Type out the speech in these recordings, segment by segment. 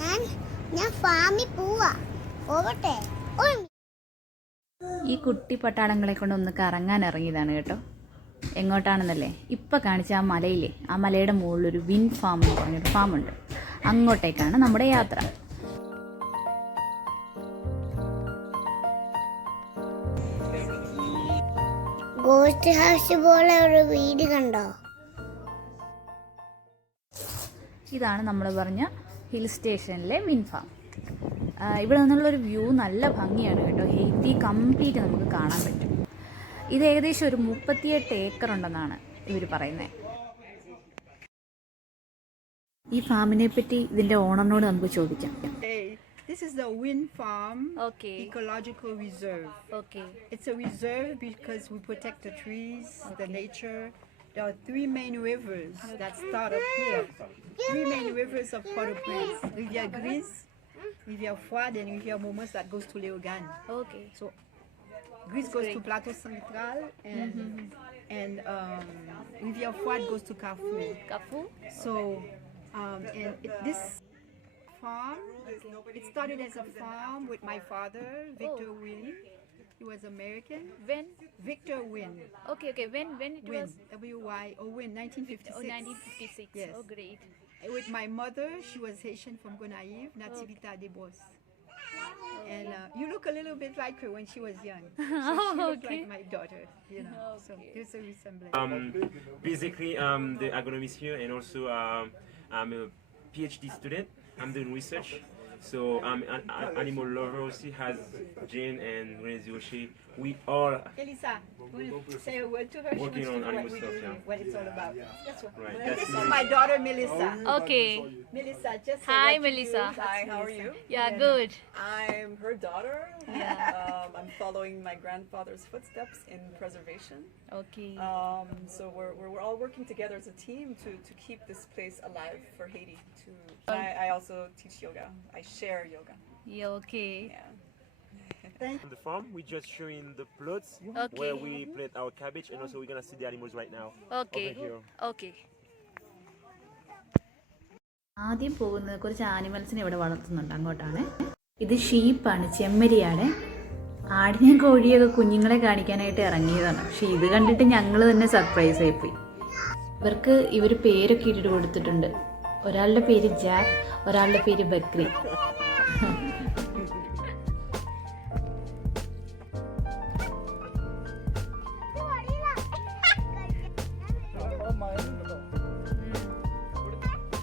ഞാൻ ഫാമിൽ പോവാ. പോവട്ടെ. ഈ കുട്ടി പട്ടാളങ്ങളെ കൊണ്ട് ഒന്ന് കറങ്ങാൻ ഇറങ്ങിയതാണ് കേട്ടോ. എങ്ങോട്ടാണെന്നല്ലേ, ഇപ്പം കാണിച്ച ആ മലയിലെ, ആ മലയുടെ മുകളിലൊരു വിൻ ഫാം എന്ന് പറഞ്ഞൊരു ഫാമുണ്ട്. അങ്ങോട്ടേക്കാണ് നമ്മുടെ യാത്ര. ഗോസ്റ്റ് ഹൗസ് പോലെ ഒരു വീട് കണ്ടോ? ഇതാണ് നമ്മൾ പറഞ്ഞ ഹിൽ സ്റ്റേഷനിലെ വിൻ ഫാം. ഇവിടെ നിന്നുള്ളൊരു വ്യൂ നല്ല ഭംഗിയാണ് കേട്ടോ. ഹെയ്ത്തി കംപ്ലീറ്റ് നമുക്ക് കാണാൻ പറ്റും. ഇത് ഏകദേശം ഒരു 38 ഏക്കർ ഉണ്ടെന്നാണ് ഇവർ പറയുന്നത്. ഈ ഫാമിനെ പറ്റി ഇതിന്റെ ഓണറിനോട് നമുക്ക് ചോദിക്കാം. This is the wind farm ecological reserve. It's a reserve because we protect the trees, the nature. There are 3 main rivers that start up here. 3 main rivers of Port-au-Prince. Rivière Grise, Rivière Froide and Rivière Momos that goes to Léogane. So Grise goes to Plateau Central and Rivière Froide goes to Carrefour. So this farm, it started as a farm with my father, Victor Wynn. He was American. When? Victor Wynn. Okay. When it was? Wynn, 1956. 1956. Yes. Oh, great. With my mother, she was Haitian from Gonaïve, Nativita Desbos. And you look a little bit like her when she was young. So she looked like my daughter, you know. So there's a resemblance. Basically, the agronomist here, and also I'm a PhD student. I'm doing research. So I'm an animal lover also, has Jane and Renée Zioché. We all Elisa, say a word to her. Working she on wants to know animal what we stuff, do, yeah. what it's all about. Right, This is my daughter Melissa. Okay. Melissa, just say Hi, what you Melissa. do. Hi, how are you? Yeah, good. I'm her daughter. I'm following my grandfather's footsteps in preservation. Okay. So we're all working together as a team to keep this place alive for Haiti. I also teach yoga. I share yoga. Yeah, okay. Yeah. on the farm. We're just showing the plots Okay. where we plant our cabbage, and also we're gonna see the animals right now. Okay. Over here. Okay. ആദ്യം പോകുന്നത് കുറച്ച് ആനിമൽസിനെ ഇവിടെ വളർത്തുന്നുണ്ട്. അങ്ങോട്ടാണ്. ഇത് ഷീപ്പാണ്, ചെമ്മരിയാണ്. ആടിനെയും കോഴിയൊക്കെ കുഞ്ഞുങ്ങളെ കാണിക്കാനായിട്ട് ഇറങ്ങിയതാണ്. പക്ഷെ ഇത് കണ്ടിട്ട് ഞങ്ങൾ തന്നെ സർപ്രൈസ് ആയിപ്പോയി. ഇവർക്ക് ഇവർ പേരൊക്കെ ഇട്ടിട്ട് കൊടുത്തിട്ടുണ്ട്. ഒരാളുടെ പേര് ജാക്ക്, ഒരാളുടെ പേര് ബക്രി.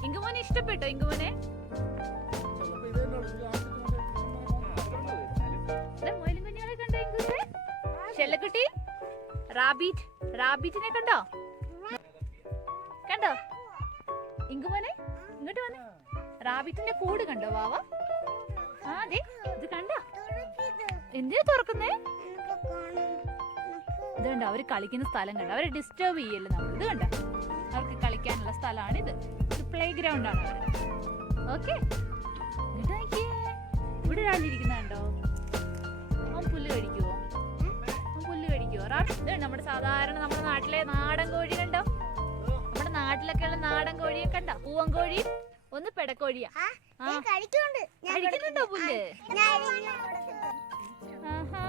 ഇങ്കുമോനെ ഇഷ്ടപ്പെട്ടോ? ഇങ്കുമോനെ മൊയിലും കുഞ്ഞുങ്ങളെ കണ്ടോ? ഇങ്കുമോനെ ചെല്ലക്കുട്ടി റാബിറ്റിനെ കണ്ടോ? ഇങ്കുമോനെ ഇങ്ങോട്ട് വന്നേ. റാബിറ്റിന്റെ കൂട് കണ്ടോ വാവ? ആ അതെ, ഇത് കണ്ടോ? എന്തിനാ തുറക്കുന്നേ? ഇത് കണ്ടോ, അവര് കളിക്കുന്ന സ്ഥലം കണ്ടോ? അവരെ ഡിസ്റ്റർബ് ചെയ്യല്ലോ നമ്മൾ. ഇത് കണ്ടോ, അവർക്ക് കളിക്കാനുള്ള സ്ഥലമാണ് ഇത്. ഒരു പ്ലേ ഗ്രൗണ്ട് ആണ് അവരുടെ. ഓക്കെ, ഇവിടെ ഒരാളിരിക്കുന്ന കണ്ടോ? അവൻ പുല്ല് കഴിക്കുവോ? ഇത് നമ്മുടെ സാധാരണ നമ്മുടെ നാട്ടിലെ നാടൻ കോഴി കണ്ടോ? നമ്മുടെ നാട്ടിലൊക്കെയുള്ള നാടൻ കോഴിയെ കണ്ടോ? പൂവൻ കോഴി, ഒന്ന് പെടക്കോഴിയാ. കഴിക്കുന്നുണ്ടോ പുല്ല്? ആഹാ.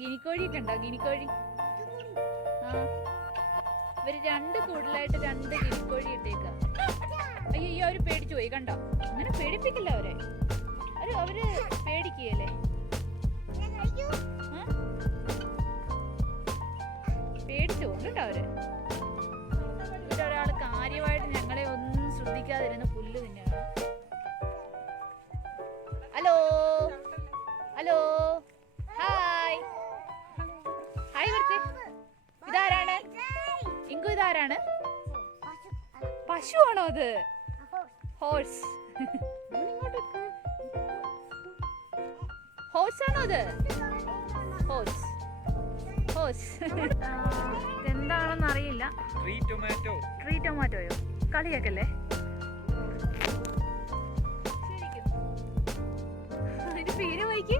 ഗിനിക്കോഴിയൊക്കെ ഉണ്ടോ? ഗിനിക്കോഴി. ഇവര് 2 കൂടുതലായിട്ട് 2 ഗിനിക്കോഴി ഇട്ടേക്ക. അയ്യോ, അവര് പേടിച്ചു പോയി കണ്ടോ? അങ്ങനെ പേടിപ്പിക്കില്ല അവരെ. അവര് പേടിക്കുകയല്ലേ? പേടിച്ചു പോകും കേട്ടോ അവര്. ഇവിടെ ഒരാൾ കാര്യമായിട്ട് ഞങ്ങളെ ഒന്നും ശ്രദ്ധിക്കാതിരുന്ന് പുല്ല് തന്നെയാണ്. ഹലോ ഹായ് വരത്തെ. ഇതാരാണ്? ഇങ്കു ഇതാരാണ്? പശുവാണോ അത്? ഹോഴ്സ്. ഹോഴ്സാണോ അത്? ഹോഴ്സ്. എന്താണെന്ന് അറിയില്ല. ട്രീ ടൊമാറ്റോയോ? കളിയാക്കല്ലേ? അതിന്റെ പേര് വായിക്ക്.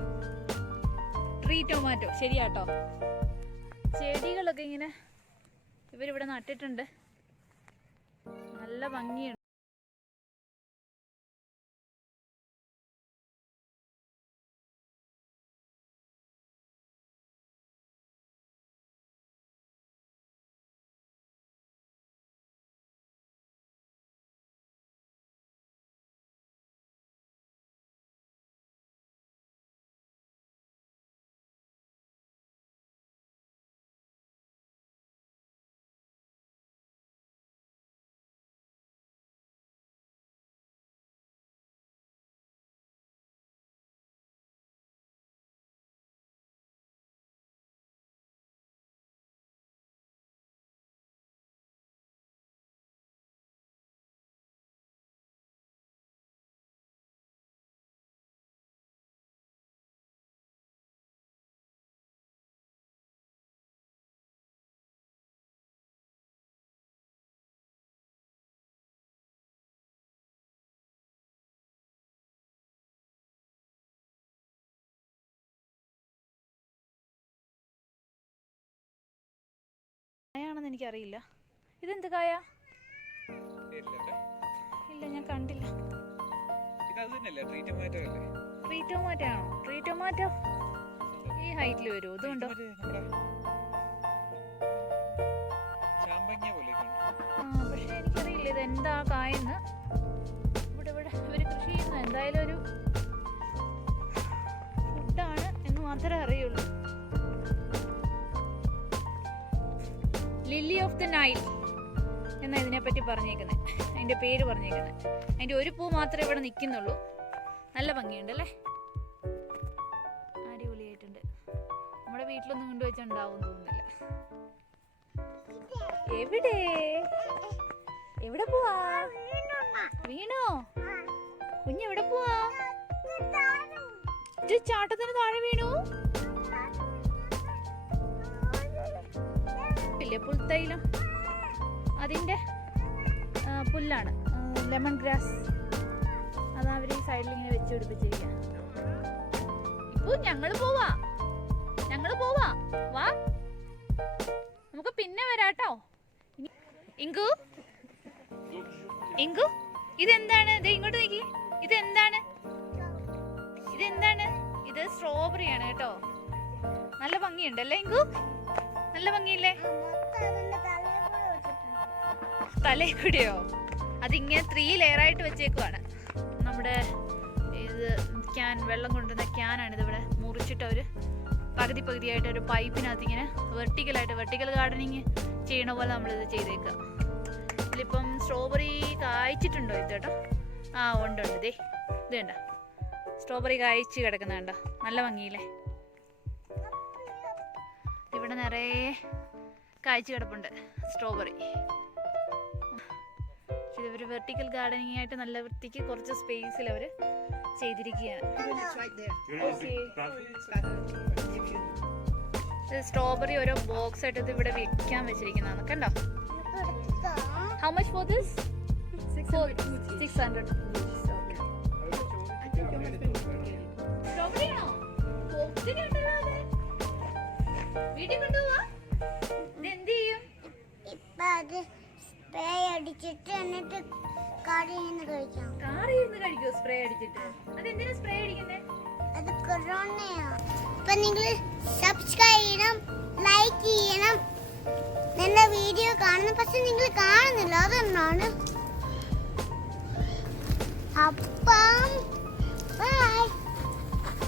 Tree tomato. ശരിയാട്ടോ. ചെടികളൊക്കെ ഇങ്ങനെ ഇവരിവിടെ നട്ടിട്ടുണ്ട്. നല്ല ഭംഗിയുണ്ട്. കായാണെന്ന് എനിക്കറിയില്ല. ഇതെന്ത് കായ? ഇല്ല, ഞാൻ കണ്ടില്ല. ട്രീ ടൊമാറ്റോ ആണോ? ട്രീ ടൊമാറ്റോ ഈ ഹൈറ്റിൽ വരുമോ? ഇതുണ്ടോ? പക്ഷെ എനിക്കറിയില്ല ഇതെന്താ കായെന്ന്. ഇവിടെ ഇവര് കൃഷി ചെയ്യുന്ന എന്തായാലും ഒരു ഫുഡാണ് എന്ന് മാത്രമേ അറിയുള്ളൂ. ലില്ലി ഓഫ് ദ നൈൽ എന്നാ ഇതിനെപ്പറ്റി പറഞ്ഞേക്കുന്നത്, അതിൻ്റെ പേര് പറഞ്ഞേക്കുന്നത്. അതിൻ്റെ ഒരു പൂ മാത്രമേ ഇവിടെ നിൽക്കുന്നുള്ളൂ. നല്ല ഭംഗിയുണ്ടല്ലേ, അടിപൊളിയായിട്ടുണ്ട്. നമ്മുടെ വീട്ടിലൊന്നും കൊണ്ടുവച്ചുണ്ടാവും തോന്നുന്നില്ല. എവിടെ പോവാ? വീണോ? കുഞ്ഞെവിടെ പോവാ? ചാട്ടത്തിന് താഴെ വീണു. പുൽത്തൈലം അതിൻ്റെ പുല്ലാണ്, ലെമൺ ഗ്രാസ്. അത് അവർ ഈ സൈഡിൽ ഇങ്ങനെ വെച്ച് പിടിപ്പിച്ചിരിക്കുക. ഇപ്പോൾ ഞങ്ങൾ പോവാ വാ, നമുക്ക് പിന്നെ വരാട്ടോ. ഇങ്കു ഇതെന്താണ്? ഇങ്ങോട്ട് നോക്കി. ഇതെന്താണ്? ഇത് സ്ട്രോബെറിയാണ് കേട്ടോ. നല്ല ഭംഗിയുണ്ടല്ലേ ഇങ്കു? നല്ല ഭംഗിയില്ലേ? തലയിൽ കൂടിയോ? അതിങ്ങനെ 3 ലെയറായിട്ട് വെച്ചേക്കുവാണ്. നമ്മുടെ ഇത് വെള്ളം കൊണ്ടുവന്ന ക്യാനാണിത്. ഇവിടെ മുറിച്ചിട്ട് അവർ പകുതിയായിട്ട് ഒരു പൈപ്പിനകത്ത് ഇങ്ങനെ വെർട്ടിക്കൽ ഗാർഡനിങ് ചെയ്യണ പോലെ നമ്മളിത് ചെയ്തേക്കുക. ഇതിലിപ്പം സ്ട്രോബെറി കായ്ച്ചിട്ടുണ്ടോ ഇത് കേട്ടോ? ഉണ്ട്. ഇത് കണ്ട സ്ട്രോബെറി കായ്ച്ച് കിടക്കുന്ന കണ്ടോ? നല്ല ഭംഗിയില്ലേ? ഇവിടെ നിറയെ കായ്ച്ചു കിടപ്പുണ്ട് സ്ട്രോബെറി. ഇതൊരു വെർട്ടിക്കൽ ഗാർഡനിങ് ആയിട്ട് നല്ല വൃത്തിക്ക് കുറച്ച് സ്പേസിൽ അവർ ചെയ്തിരിക്കുകയാണ്. സ്ട്രോബെറി ഓരോ ബോക്സ് ആയിട്ട് ഇത് ഇവിടെ വിൽക്കാൻ വെച്ചിരിക്കുന്നതാണ് കണ്ടോ? How much for this? 600. വീട്ടിൽ കൊണ്ടുപോവാ? ഇതെന്ത് ചെയ്യും? സ്പ്രേ അടിച്ചിട്ട് എന്നിട്ട് കാറിന്ന് കഴിക്കാം. കാറിന്ന് കഴിക്കോ സ്പ്രേ അടിച്ചിട്ട്? അതെന്തിനാ സ്പ്രേ അടിക്കുന്നേ? അത് കൊറോണയാ. അപ്പൊ നിങ്ങൾ സബ്സ്ക്രൈബ് ചെയ്യണം, ലൈക്ക് ചെയ്യണം. നല്ല വീഡിയോ കാണണം. പക്ഷെ നിങ്ങൾ കാണുന്നില്ല, അതെന്നാണ്.